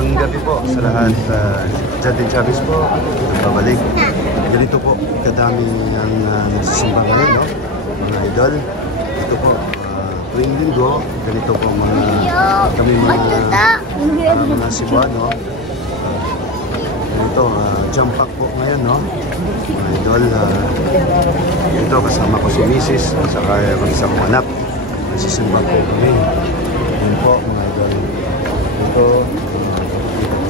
Magandang gabi po sa lahat. Justin Chavez po, babalik. Ganito po, kadami ang nagsisimba ngayon, no? Mga idol. Ito po, tuwing linggo, ganito po kami mga Cebuano. Ganito, jump pack po ngayon, no? Mga idol, ito kasama ko si Mrs. at saka isa kong anak. Nagsisimba po kami. Yan po, mga idol. Ito,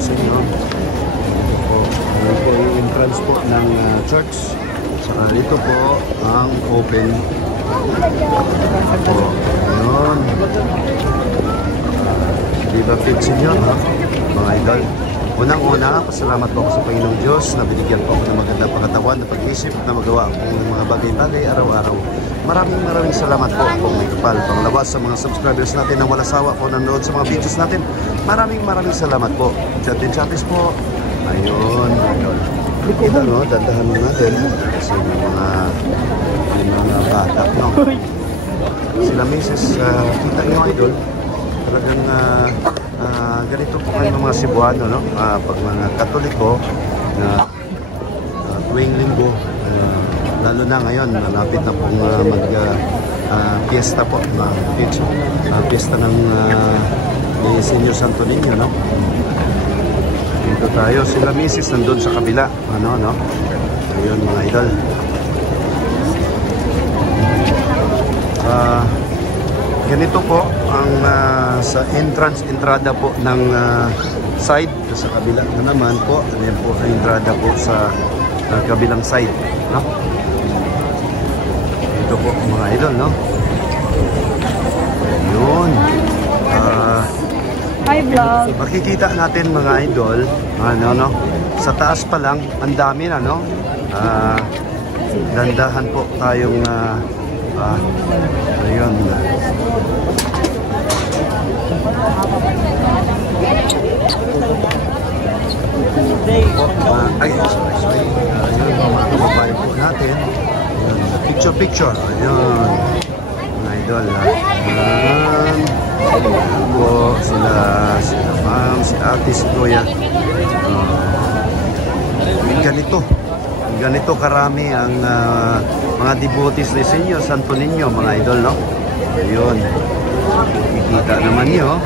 sa inyo. Ito po yung entrance po ng church. Saka dito po ang open. Po. Ayun. Di ba fit sa inyo, ha? Mga idol. Unang-una, pasalamat po ako sa Panginoong Diyos na binigyan po ako ng magandang pagkatawan na pag-isip na magawa ko ng mga bagay-bagay araw-araw. Maraming salamat po kung may kapal. Panglawas sa mga subscribers natin na wala sawa po nanonood sa mga videos natin. Maraming salamat po. Justin Chavez po. Ayun. Ito, no? Dandahan mo natin. Kasi may mga bata, no? Sila Mrs. Kita nyo, idol. Talagang ganito po kayo mga Cebuano, no? Pag mga Katoliko na tuwing linggo, lalo na ngayon, malapit na pong mag-fiesta po, fiesta ng Senyor Santo Niño, no? Dito tayo, sila Mrs. nandun sa kabila, no? Ayun mga idol. Ganito po ang sa entrada po ng side sa kabila na naman po. Ayan po ang entrada po sa kabilang side, no? Ito po mga idol, no? Ayun. Hi vlog. Makikita natin mga idol, no? Sa taas pa lang, ang dami na, no? Dandahan po tayong ayun. Sorry. Ayun, mga kababayan po natin. Picture. Ayun. Mga idol. Ayun po, sila ma'am, si ate, si kuya. Ganito karami ang mga devotees ni Senyor Santo Niño, mga idol, no? Ayun. Ikita naman niyo.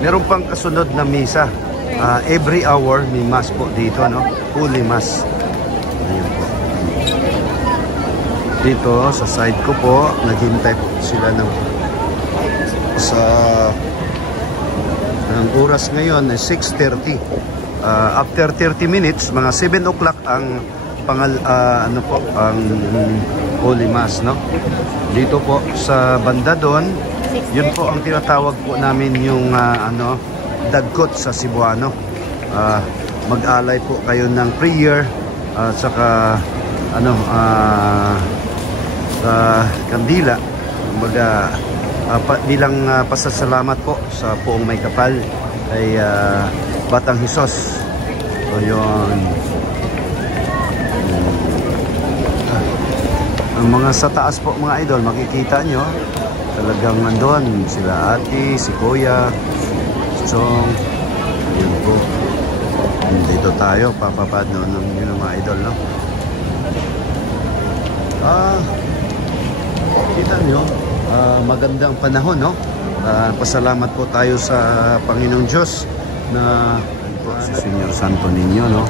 Meron pang kasunod na misa. Every hour may mass po dito, no? Holy Mass. Ayun po. Dito sa side ko po, naghintay po sila ng oras ngayon ay 6:30. After 30 minutes, mga 7 o'clock ang ang Holy Mass, no? Dito po sa banda doon, yun po ang tinatawag po namin yung dagkot sa Cebuano. Mag-alay po kayo ng prayer at saka kandila. Bilang pasasalamat po sa poong may kapal ay Batang Hesus. So yun. Ang mga sa taas po mga idol, makikita nyo talagang nandun sila ate, si kuya, si Chong. Yun po. Dito tayo, papapad noon ng mga idol, no? Kita nyo, magandang panahon, no? Pasalamat po tayo sa Panginoong Diyos na si Senyor Santo Niño, no?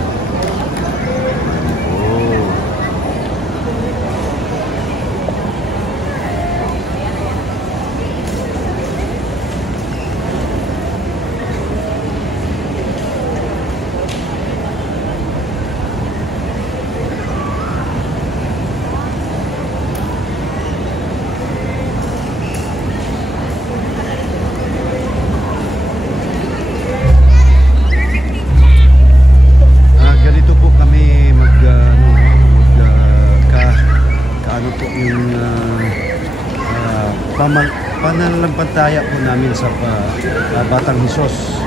Pananampalataya po namin sa Batang Hesus,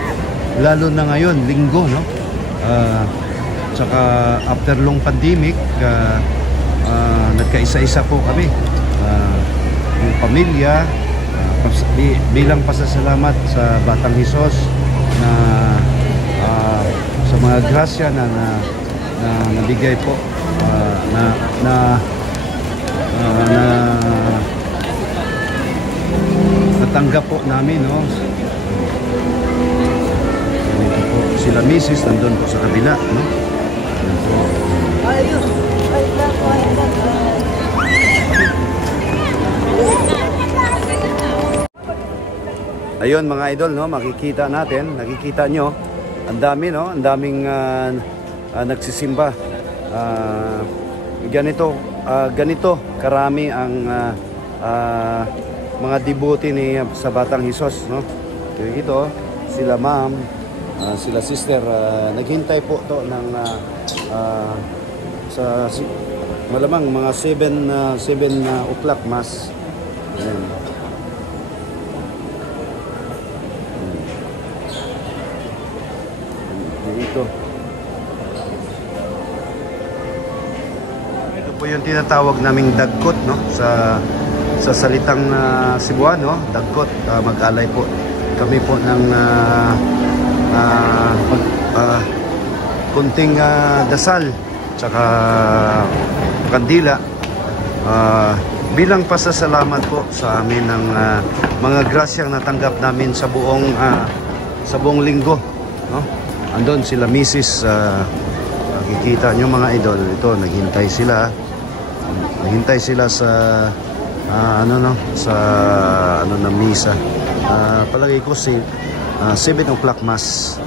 lalo na ngayon linggo, no? Tsaka after long pandemic, nagkaisa-isa po kami, yung pamilya, bilang pasasalamat sa Batang Hesus na sa mga grasya na nabigay po, natanggap po namin, no? Dito po sila Mrs. nandun po sa kabila, no? Yan po. Ayun mga idol, no, makikita natin, nakikita nyo, ang dami, no, ang daming nagsisimba. Ganito karami ang mga devote ni sa Batang Hesus, no. Ito sila ma'am, sila sister, naghintay po to ng malamang mga 7 o'clock mass. Ayan. Ito po yung tinatawag naming dagkot, no, sa salitang Cebuano, dagkot. Mag-alay po kami po ng kunting dasal tsaka kandila bilang pasasalamat po sa amin ng mga grasyang natanggap namin sa buong linggo, no? Andun sila Mrs. Nakikita nyo mga idol, ito naghintay sila sa sa misa. Palagay ko 7 o'clock mass.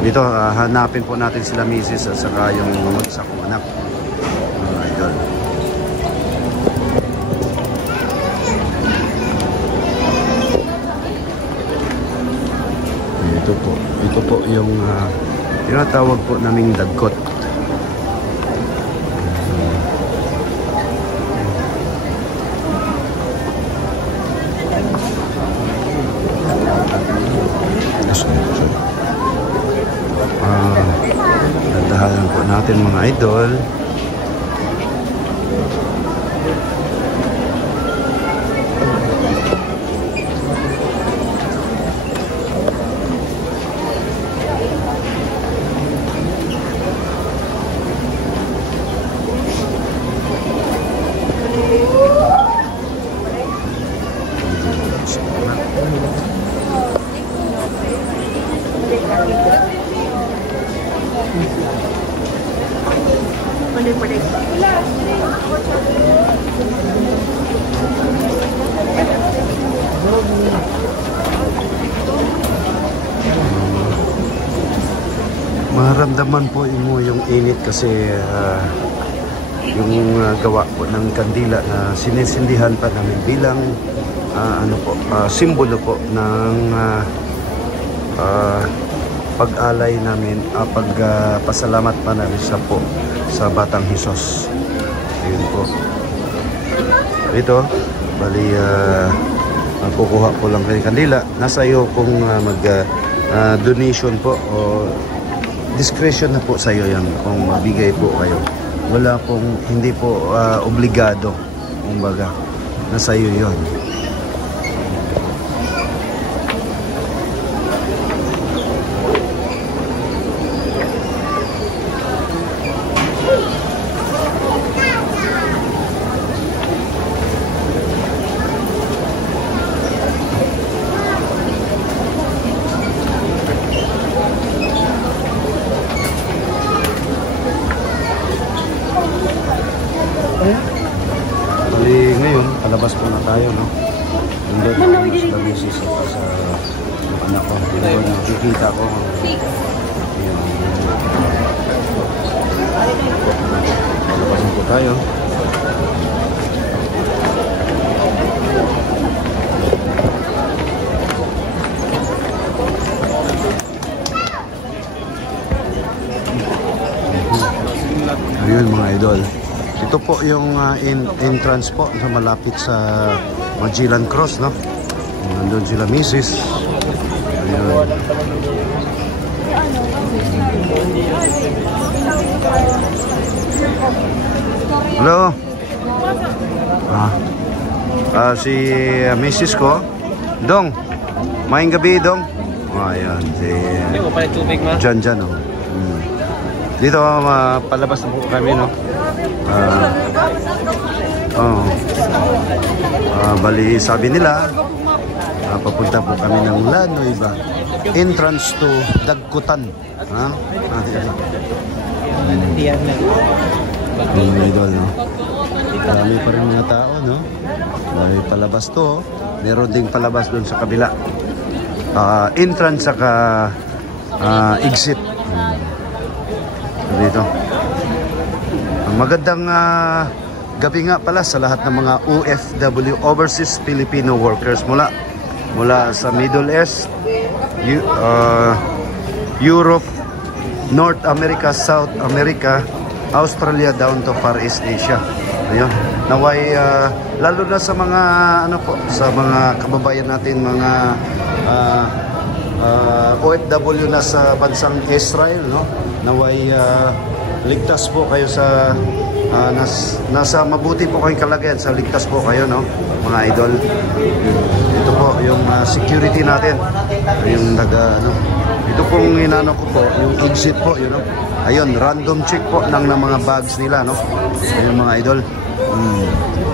Dito hanapin po natin sila Mrs. at saka yung magsakong anak, mga idol. Ito po yung tinatawag po naming dagkot. Dandahan po natin mga idol. Maramdaman po mo yung init kasi yung gawa po ng kandila na sinisindihan pa namin bilang simbolo po ng pag-alay namin, pagpasalamat pa namin po sa Batang Hesus. Ayun po. Ito, bali kukuha po lang kayo kandila. Nasa iyo kung mag-donation po o discretion na po sa iyo yan kung mabigay po kayo. Wala pong, hindi po obligado. Kumbaga, nasa iyo yun. Bali ngayon, palabas po na tayo, no? Nandun ako sa misis at sa anak ko. Ngayon, nakikita ko. Palabasin po tayo. Ayun mga idol. Ito po yung entrance po sa malapit sa Magellan Cross, no? Nandun sila Mrs. Ayun. Hello? Si Mrs. ko. Dong, maing gabi, Dong. Ayan, si Jan, oh. Dito, palabas na po kami, no? Bali, sabi nila, papunta po kami ng La Nueva. Entrance to Dagkutan. Idol, no? Marami pa rin mga tao, no? May palabas to. Meron ding palabas doon sa kabila. Entrance saka exit. Dito. Magandang gabi nga pala sa lahat ng mga OFW, Overseas Filipino Workers mula sa Middle East, Europe, North America, South America, Australia down to Far East Asia. Ayun. Naway lalo na sa mga sa mga kababayan natin, mga OFW na sa bansang Israel, no? Naway ligtas po kayo sa nasa mabuti po kayong kalagayan, sa ligtas po kayo, no, mga idol. Ito po yung security natin, yung ito pong inano ko po, yung exit po, yun, no? Ayun, random check po ng mga bags nila, no? Ayun, mga idol.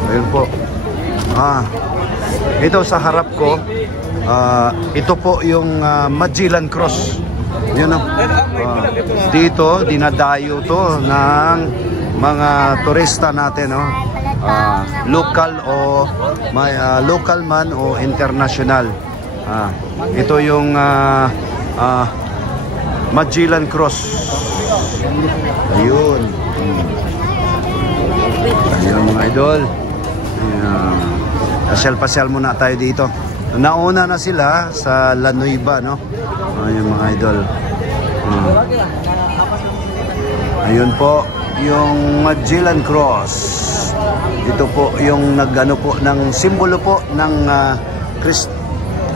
Ayun po. Ito sa harap ko, ito po yung Magellan Cross. Yun, no? Dito dinadayo to ng mga turista natin, no? Local o local man o international. Ito yung Magellan Cross. Ayun. Ayun, mga idol. Pasyal-pasyal muna tayo dito. Nauna na sila sa La Nueva, no? Ayun, mga idol. Ayun po yung Magellan Cross. Ito po yung nagano po ng simbolo po ng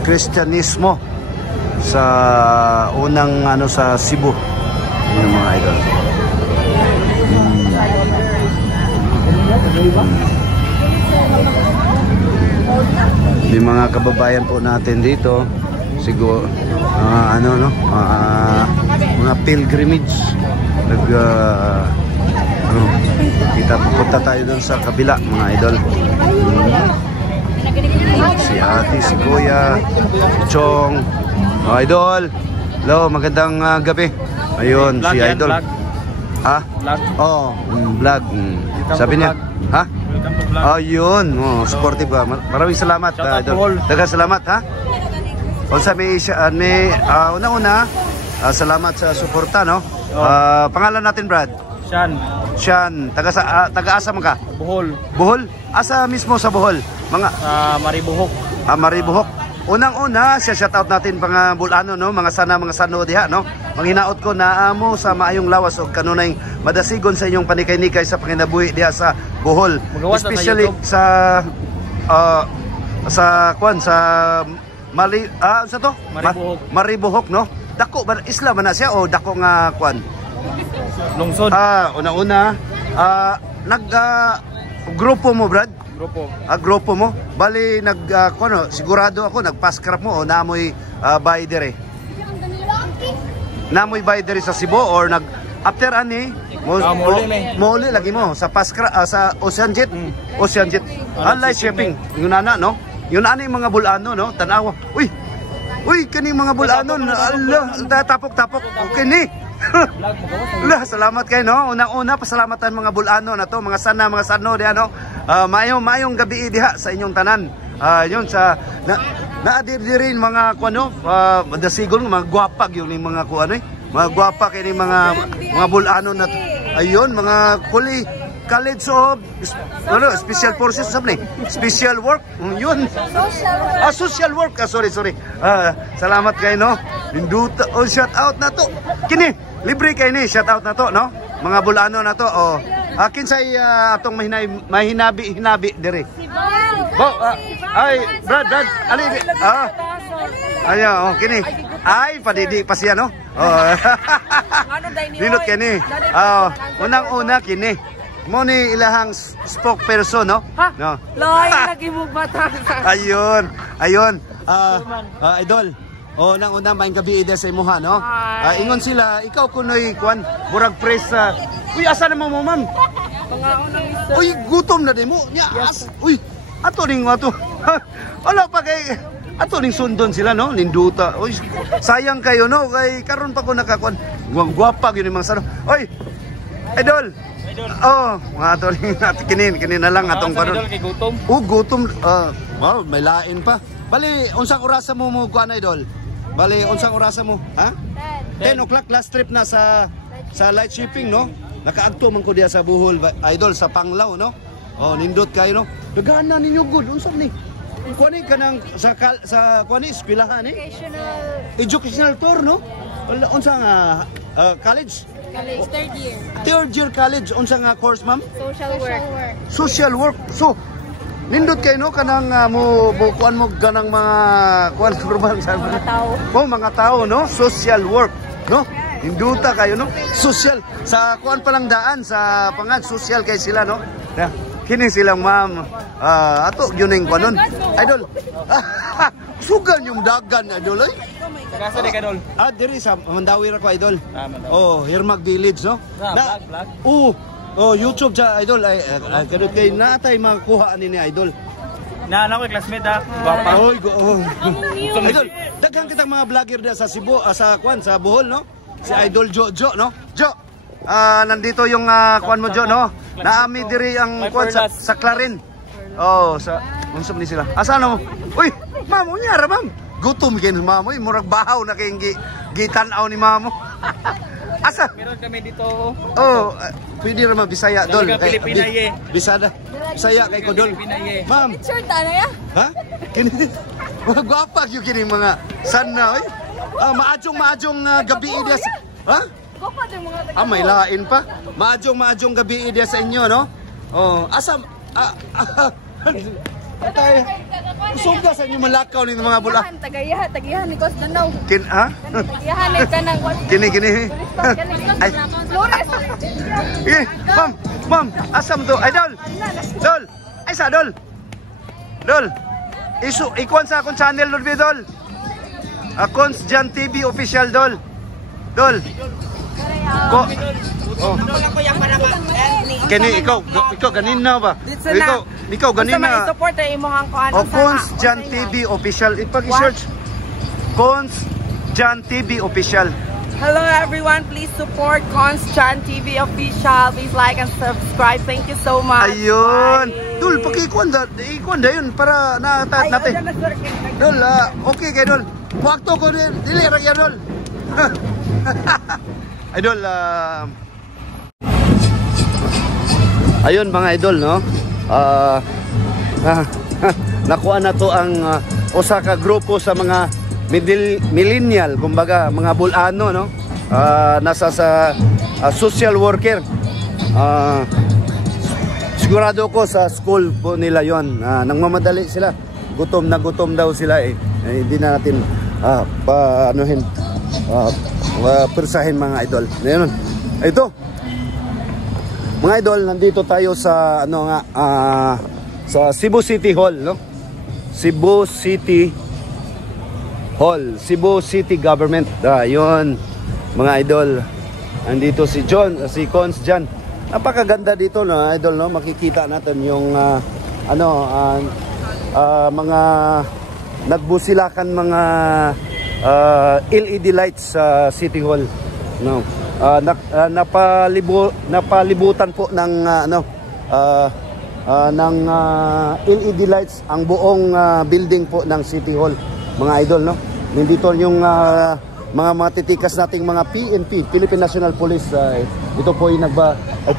Kristyanismo sa unang sa Cebu. Ayun, mga idol. May mga kababayan po natin dito, siguro mga pilgrimage, kita pupunta tayo doon sa kabila, mga idol. Si ate, si kuya, si Chong, mga idol. Hello, magandang gabi. Ayun, si idol. Vlog. Sabi niya, ayun, supportive ba? Maraming salamat, idol. Daghang salamat, ha? Unsa may una-una, salamat sa suporta, no? Pangalan natin, Brad? Sean. Taga-asa man ka? Bohol? Asa mismo sa Bohol? Maribohok. Maribohok. Unang-una, shoutout natin mga bulano, no? Mga sano diha, no? Manghinaot ko na amo sa maayong lawas o kanunay madasigon sa inyong panikay-nikay sa panginabuhi diha sa Bohol. Especially sa Maribohok, no? Dako ba isla man na siya o dako nga kwan? Lungsod. Una-una, grupo mo, Brad? Grupo mo? Bali, sigurado ako, nag-pascrap mo o naamoy bahay dire? Naamoy bahay dire sa Cebu or after ani? Muli lagi mo sa pascrap, sa Ocean Jet? Ocean Jet. Light shipping. Yung nana, no? Yung nana yung mga bulano, no? Tanawa. Uy, kaning mga bulano. Allah, tapok-tapok. Okay ni. Salamat kayo, no? Unang-una, pasalamatan mga bulano na to, mga sano diha, no? Mayong gabi diha sa inyong tanan. Yun sa naadiririn mga kuano, dasigon mga gwapag yung mga kuano, mga gwapa kay mga bulano na to. Ayun, mga college of special forces, sabi ni special work, yun. Social work. Sorry. Salamat kayo, no? Induta shout out na to. Kini libre kayo ni shout out na to, no? Mga bulano na to. Kinsay atong mahinabi dire. Ay, Brad, ali. Ayo, kini. Ay, padidi pa siya, no? Ninot kini. Unang-una kini. mo ni ilahang spokesperson, no? Ha? No. Loy, nagimubata. Ayun. Idol. O nang una maing gabi ide sa imuha, no? Ingon sila, ikaw kunoy kwan murag press sa uy, asa na mo, ma'am? Mga unang isa. Uy, gutom na din mo. Nya, uy, ato ning ato. Wala pa kay ato ning sundon sila, no? Linduta. Uy, sayang kayo, no? Kay karon pa ko nakakwan. Guwapa gyud mga sano. Uy, idol. Oh, mga ato ning kinin na lang atong karon. Idol kay gutom. Gutom. Wow, may lain pa. Bali, unsang orasa mo kuan, idol? Bali, unsang orasa mo? Ha? 10 o'clock last trip na sa light shipping, no? Nakaagto man ko diya sa Bohol, idol, sa Panglao, no? Oh, nindot kayo, no? Dagana ninyo good, unsang ni? Kuani kanang sa kuani eskwelahan ni? Educational tour, no? Wala unsang college? College, third year. Third year college, unsang course, ma'am? Social work. Social work. So, nindot kayo, no? Kanang kuan mo ganang mga kuan kurban sa Mga tao. Oh, mga tao, no? Social work, no? Hinduta kayo, no? Social. Sa kuan pa lang daan, sa pangan, social kay sila, no? Kini silang ma'am. Ato, yun yung kuan nun. Idol. Sugan yung dagan, idol, ay. Kasa di kadol. Diri sa Mandawi ra ko, idol. Mandawi. Oh, Hirmag Village, no? Vlog. Oh, YouTube siya, idol. Ay, kadot kay natay makuha ni idol. Na ako classmate ha. Gwapa. Oy, idol, daghang kitang mga vlogger da sa Cebu, sa kuan, sa Bohol, no? Si Idol Jo, no? Jo, nandito yung kuan mo, Jo, no? Naami diri ang kuan sa Clarin. Oh, sa unsam ni sila. Asa na mo? Uy, ma'am, unyara, ma'am. Gutom kayo, ma'am. Uy, murag bahaw na kayong gitanaw ni ma'am. Asa? Meron kami dito. Oh, pwede naman Bisaya, Dol. Pilipina ye. Bisada. Bisaya kay ko, Dol. Ma'am. Sure, tana ya? Ha? Kini. Mga gwapa yung kini mga sana, oy. Maadjong gabi ide. Ha? Kopa din mga taga. May lain pa. Maadjong gabi ide sa inyo, no? Oh, asam Atay. Suga sa inyo malakaw ni mga bula. Tagayahan ni Kos Danaw. Ha? Tagayahan ni kanang what? Kini. Ay. Flores. Ma'am, asam to. Ay, Dol. Ay, sa Dol. Ikuan sa akong channel, Lord Dol. Cons Jan TV official, Dol. Oh. Kini ikaw ganina ba? Ikaw ganina. Support ay imong kuan. Cons Jan TV official. Ipag-search Cons Jan TV official. Hello everyone, please support Constan TV official. Please like and subscribe. Thank you so much. Ayun. Bye. Dol, pakikuan da yun para natin. Dol, okay kay Dol. Wakto ko dili ra kay Dol. Idol, ayun mga idol, no? Nakuha na to ang usa ka grupo sa mga millennial, kumbaga mga bulano, no? Nasa sa social worker. Sigurado ko sa school po nila yon. Nang mamadali sila, gutom daw sila eh. Hindi na natin persahin mga idol. Ngayon, ito. Mga idol, nandito tayo sa sa Cebu City Hall, no? Cebu City Hall, Cebu City Government. Yun, mga idol. Nandito si Cons Jan. Napakaganda dito, no, idol, no? Makikita natin yung mga nagbusilakan mga LED lights sa City Hall, no? Napalibutan po ng ng LED lights ang buong building po ng City Hall, mga idol, no? Nandito yung mga matitikas nating mga PNP, Philippine National Police. Ito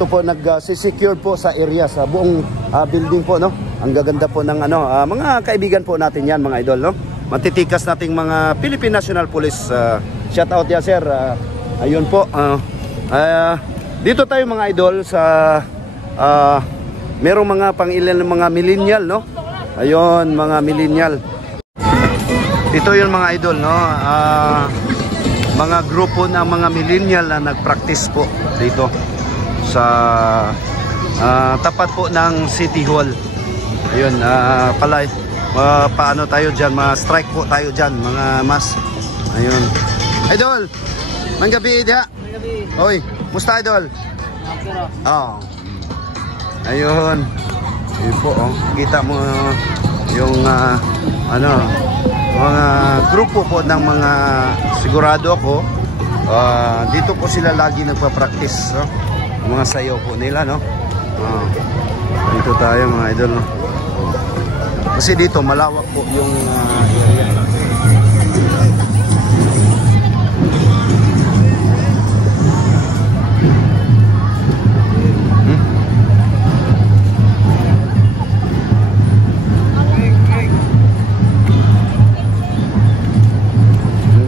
po nag-secure po sa area, sa buong building po, no? Ang gaganda po ng mga kaibigan po natin yan, mga idol, no? Matitikas nating mga Philippine National Police. Shout out ya, sir. Ayun po. Dito tayo, mga idol, sa merong mga pangilan ng mga millennial, no? Ayun, mga millennial. Ito yung mga idol, no? Mga grupo ng mga millennial na nagpractice po dito sa tapat po ng City Hall. Ayun, paano tayo dyan, ma-strike po tayo dyan, mga mas. Ayun. Idol, manggabi dia. Oy, musta idol? Oh. Ayun. Ayun po, oh. Kita mo yung mga grupo po ng mga sigurado ko. Dito po sila lagi nagpa-practice, no? Mga sayaw po nila, no? Dito tayo mga idol, no? Kasi dito malawak po yung area.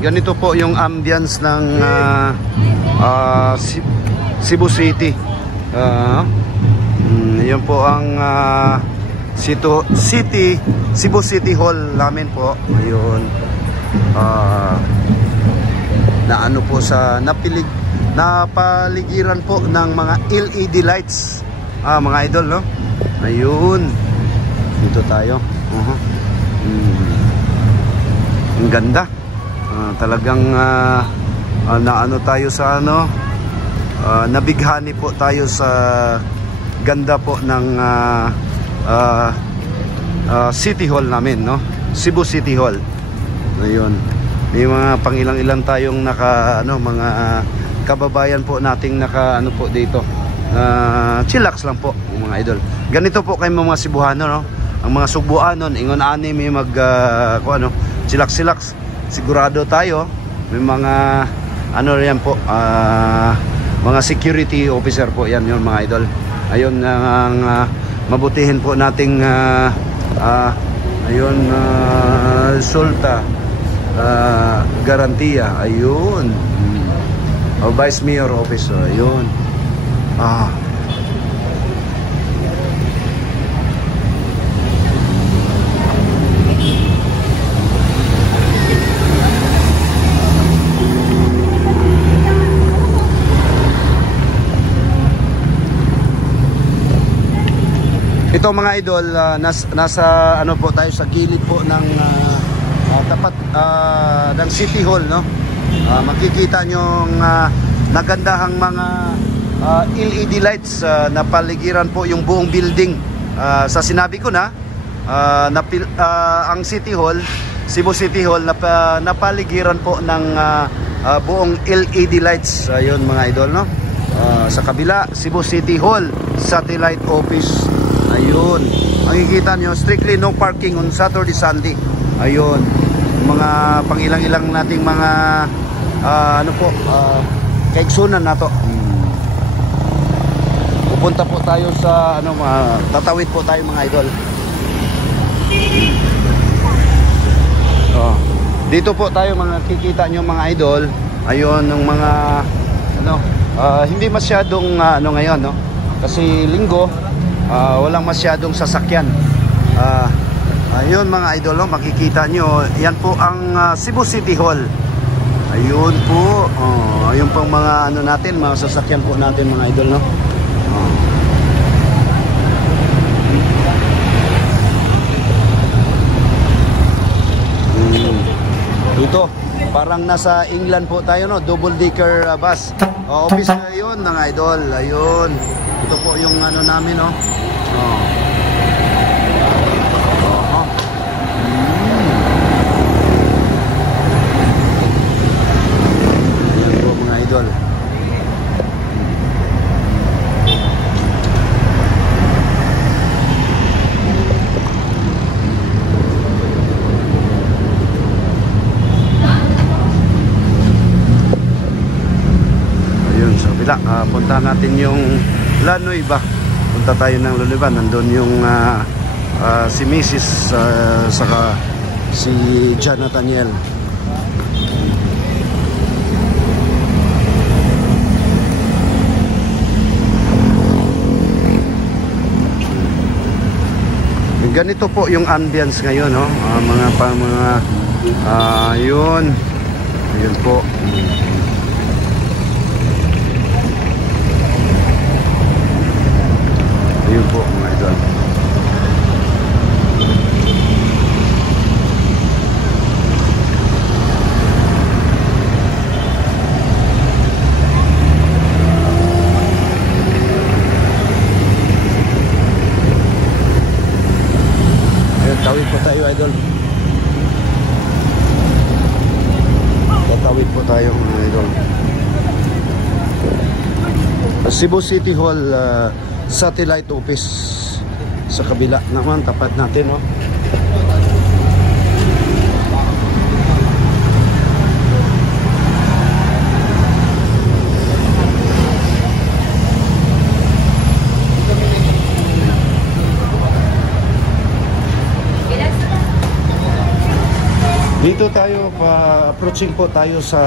Ganito po yung ambience ng Cebu City. Yun po ang Cebu City Hall namin po. Ayun. Na ano po sa napaligiran po ng mga LED lights. Mga idol, no? Ayun. Dito tayo. Ang ganda. Talagang naano tayo sa nabighani po tayo sa ganda po ng City Hall namin, no? Cebu City Hall. Ayun. May mga pangilang-ilang tayong mga kababayan po nating po dito. Chillax lang po, mga idol. Ganito po kayo mga Cebuano, no? Ang mga Subuanon, ingon ani may chillax. Sigurado tayo may mga riyan po, mga security officer po yan, yun mga idol. Ayun ang mabutihin po nating resulta, garantiya. Ayun. Vice Mayor Office. Ayun. Ito mga idol, nasa po tayo sa gilid po ng tapat ng City Hall, no? Makikita nyo nagandahang mga LED lights na paligiran po yung buong building. Sa sinabi ko na, ang City Hall, Cebu City Hall, napaligiran po ng buong LED lights. Ayun mga idol, no? Sa kabila, Cebu City Hall Satellite Office. Ayun. Makikita nyo, strictly no parking on Saturday, Sunday. Ayun. Mga pangilang-ilang nating mga kaigsunan na to. Pupunta po tayo sa tatawid po tayo mga idol. Dito po tayo kikita nyo mga idol. Ayun, ng mga hindi masyadong ngayon, no? Kasi linggo, walang masyadong sasakyan. Ayun mga idol, no? Makikita nyo, yan po ang Cebu City Hall. Ayun po. Ayun pong mga natin, mga sasakyan po natin mga idol, no? Ito, parang nasa England po tayo, no? Double decker bus. Office na yun mga idol. Ayun. Ito po yung namin, no? Yan po mga idol. Punta natin yung La Nueva. Punta tayo ng La Nueva. Nandun yung si Mrs. Saka si John Nathaniel. Ganito po yung ambience ngayon, no? Yun po. Ayun po mga idol. Ayun, tawid po tayo idol. Tatawid po tayo mga idol. Cebu City Hall Satellite Office sa kabila naman, tapat natin, oh. Dito tayo, approaching po tayo sa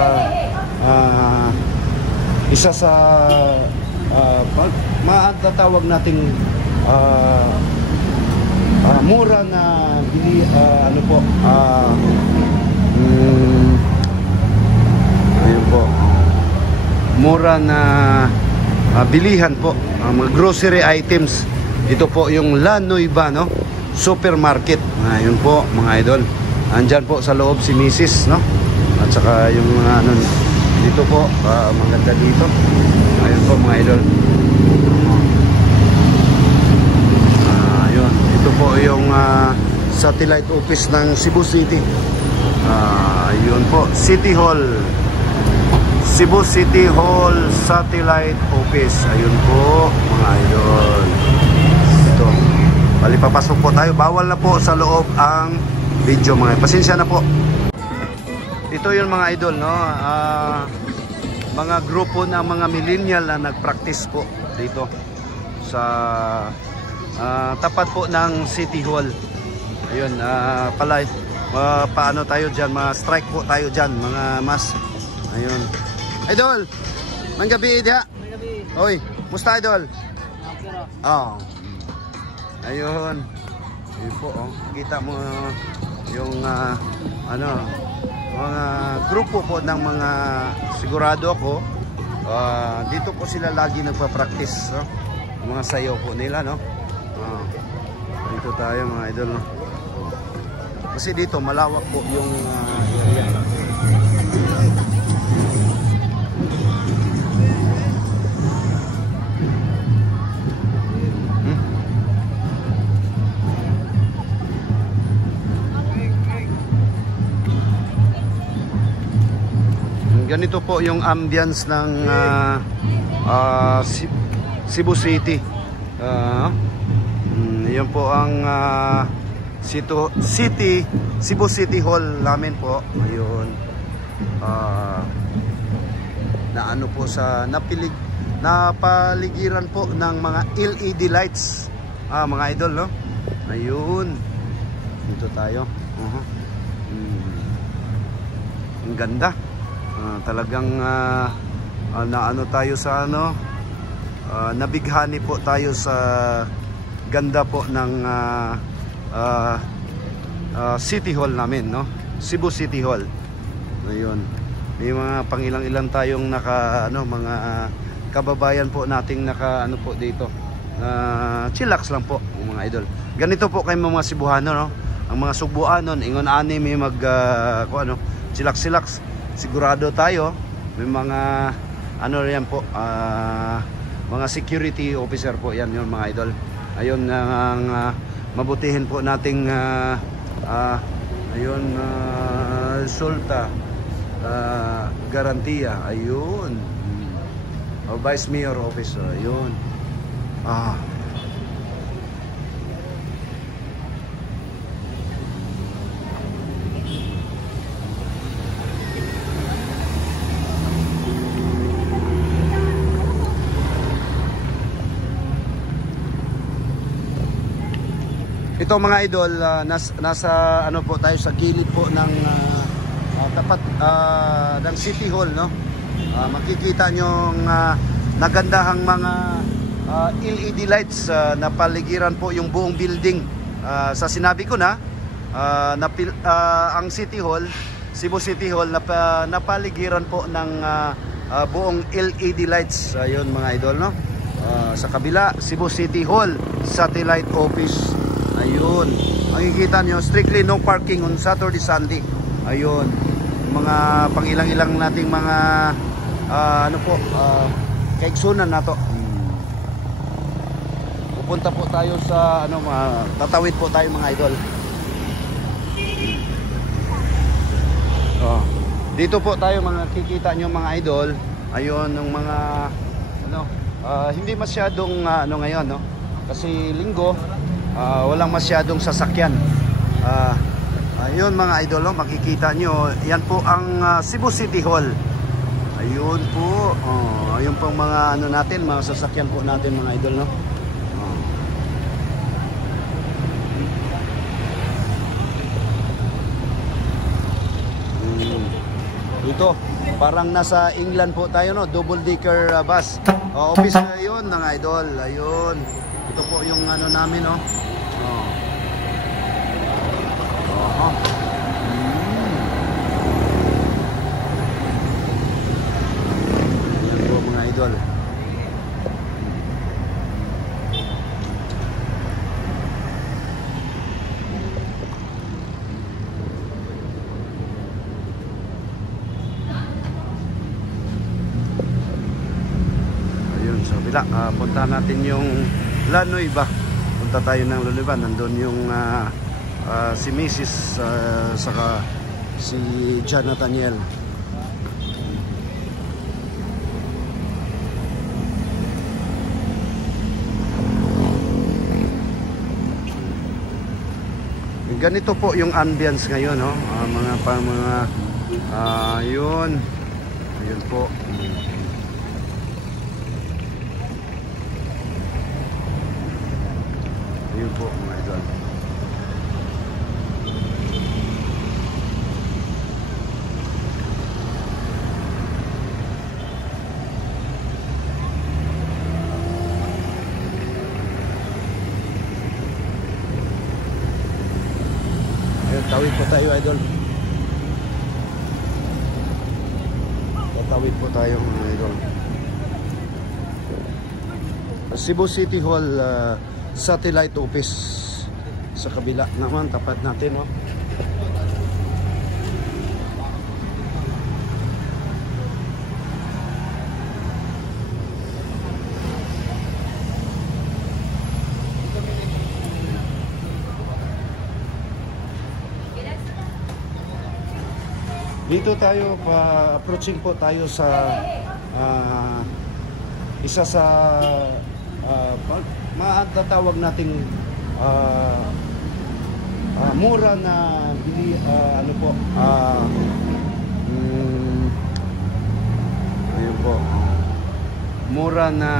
isa sa matatawag nating mura na bili, ano po, ayun po, mura na bilihan po, mga grocery items. Ito po yung La Nueva, no? Supermarket. Ayun po mga idol. Andyan po sa loob si Mrs., no? At saka yung mga ano dito po, maganda dito. Ayun po mga idol. Ayun, ito po yung satellite office ng Cebu City. Ayun po, City Hall. Cebu City Hall Satellite Office. Ayun po mga idol. Ito. Bali papasok po tayo. Bawal na po sa loob ang video mga. Pasensya na po. Ito yung mga idol, no? Mga grupo ng mga millennial na nagpractice po dito sa tapat po ng City Hall. Ayun, palay. Paano tayo dyan? Strike po tayo dyan, mga mas. Ayun. Idol! Mang gabi, diha? Mang gabi. Oy, musta idol? Oh. Ayun. Ayun po, oh. Kita mo yung ano, mga grupo po ng mga, sigurado ako, dito po sila lagi nagpa-practice, no? Mga sayaw po nila, no? Dito tayo mga idol, no? Kasi dito malawak po yung area. Ganito po yung ambience ng Cebu City. Yan po ang Cebu City Hall namin po. Ayun. Na ano po sa napaligiran po ng mga LED lights. Mga idol, no? Ayun. Dito tayo. Ang ganda. Talagang naano tayo sa ano, nabighani po tayo sa ganda po ng City Hall namin, no? Cebu City Hall. Ayun. May mga pangilang-ilan tayong mga kababayan po nating ano po dito. Chillax lang po mga idol. Ganito po kay mga Cebuano, no? Ang mga Subuanon, ingon ani may chillax. Sigurado tayo may mga ano riyan po, mga security officer po yan yung mga idol. Ayun ang mabutihin po nating ayun, sulta garantiya. Ayun, Vice Mayor Office. Ayun. Ito mga idol, nasa ano po tayo sa gilid po ng tapat ng City Hall, no? Makikita nyo nagandahang mga LED lights na paligiran po yung buong building. Sa sinabi ko na, ang City Hall, Cebu City Hall, napaligiran po ng buong LED lights. Ayun mga idol, no? Sa kabila, Cebu City Hall Satellite Office. Ayun, makikita nyo, strictly no parking on Saturday, Sunday. Ayun, mga pangilang-ilang nating mga ano po, kaigsunan na to. Pupunta po tayo sa ano, tatawid po tayo mga idol. Dito po tayo mga kikita nyo mga idol. Ayun, ng mga ano, hindi masyadong ano ngayon, no? Kasi linggo, walang masyadong sasakyan. Ayun mga idol, no? Makikita nyo, yan po ang Cebu City Hall. Ayun po, ayun po mga ano natin, mga sasakyan po natin mga idol, no? Ito, parang nasa England po tayo, no? Double decker bus. Office na yun ng idol. Ayun. Ito po yung ano namin, no? Ayun po mga idol. Punta natin yung La Nueva. Punta tayo ng La Nueva. Nandun yung si Mrs. Saka si John Nathaniel. Ganito po yung ambience ngayon, no? Yun. Ayun po. Ayun po mga idol. Ayun, tawid po tayo idol. Tatawid po tayo mga idol. Cebu City Hall Satellite Office. Sa kabila naman, tapat natin, oh. Dito tayo, approaching po tayo sa isa sa matatawag nating mura na ano po, ayun po, mura na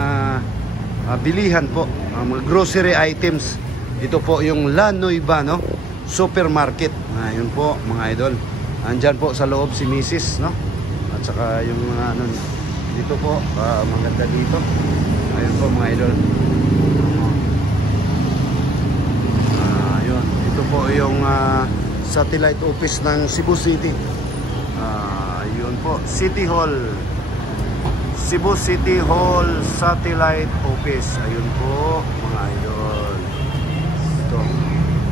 bilihan po, mga grocery items. Ito po yung La Nueva, no? Supermarket. Ayun po mga idol, andyan po sa loob si Mrs., no? At saka yung mga ano dito po, maganda dito. Ayun po mga idol. Ayun, ito po yung satellite office ng Cebu City. Ayun po, City Hall. Cebu City Hall Satellite Office. Ayun po mga idol. Ito.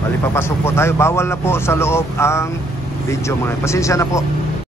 Bali papasok po tayo. Bawal na po sa loob ang video mga. Pasensya na po.